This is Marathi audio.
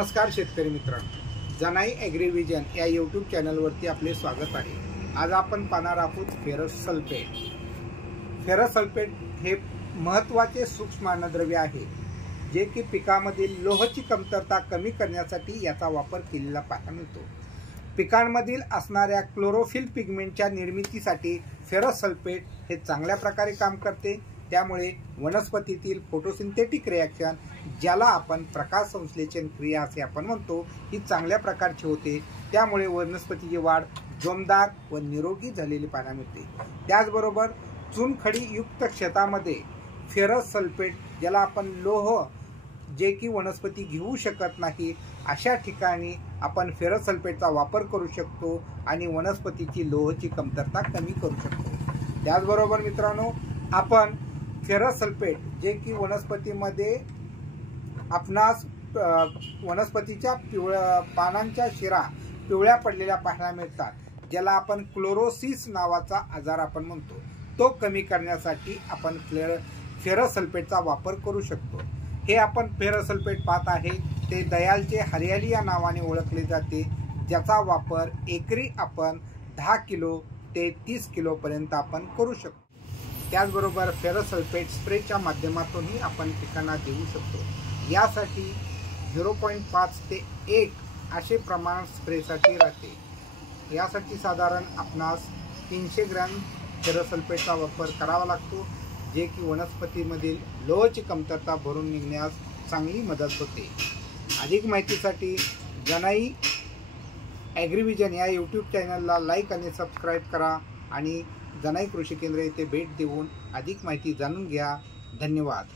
नमस्कार शेतकरी मित्रांनो, जनाई ॲग्रीव्हिजन या यूट्यूब चॅनलवरती आपले स्वागत आहे। आज आपण पाहणार आहोत फेरस सल्फेट। फेरस सल्फेट हे महत्त्वाचे सूक्ष्म अन्नद्रव्य आहे जे की पिकामधील लोहाची कमतरता कमी करण्यासाठी याचा वापर केलेला पाहायला मिळतो। पिकांमधील असणाऱ्या क्लोरोफिल पिगमेंटच्या निर्मितीसाठी फेरस सल्फेट हे चांगल्या प्रकारे काम करते। त्यामुळे वनस्पतीतील फोटोसिंथेटिक रिॲक्शन, ज्याला आपण प्रकाश संश्लेषण क्रिया असे आपण म्हणतो, ही चांगल्या प्रकारची होते। त्यामुळे वनस्पतीची वाढ जोमदार व निरोगी झालेली पाहायला मिळते। त्याचबरोबर चुनखडी युक्त शेतामध्ये फेरस सल्फेट, ज्याला आपण लोह जे की वनस्पती घेऊ शकत नाही, अशा ठिकाणी आपण फेरस सल्फेटचा वापर करू शकतो आणि वनस्पतीची लोहाची कमतरता कमी करू शकतो। त्याचबरोबर मित्रांनो, आपण फेरस सल्फेट जे की वनस्पतीमध्ये आपणास वनस्पतीच्या पानांच्या शिरा पिवळ्या पडलेल्या पाहायला मिळतात, ज्याला आपण क्लोरोसिस नावाचा आजार आपण म्हणतो, तो कमी करण्यासाठी आपण फेरस सल्फेटचा वापर करू शकतो। हे आपण फेरस सल्फेट पाहत आहे ते दयालचे हरियाली या नावाने ओळखले जाते, ज्याचा वापर एकरी आपण 10 किलो ते 30 किलो पर्यंत आपण करू शकतो। त्याचबरोबर फेरस सल्फेट स्प्रेच्या माध्यमातूनही आपण पिकांना देऊ शकतो। यासाठी 0.5 ते 1 असे प्रमाण स्प्रेसाठी राहते। यासाठी साधारण आपणास 300 ग्रॅम फेरस सल्फेटचा वापर करावा लागतो, जे की वनस्पतीमधील लोहाची कमतरता भरून निघण्यास चांगली मदत होते। अधिक माहितीसाठी जनाई ॲग्रीव्हिजन या यूट्यूब चॅनलला लाईक आणि सबस्क्राईब करा आणि जनाई कृषी केंद्र येथे भेट देऊन अधिक माहिती जाणून घ्या। धन्यवाद।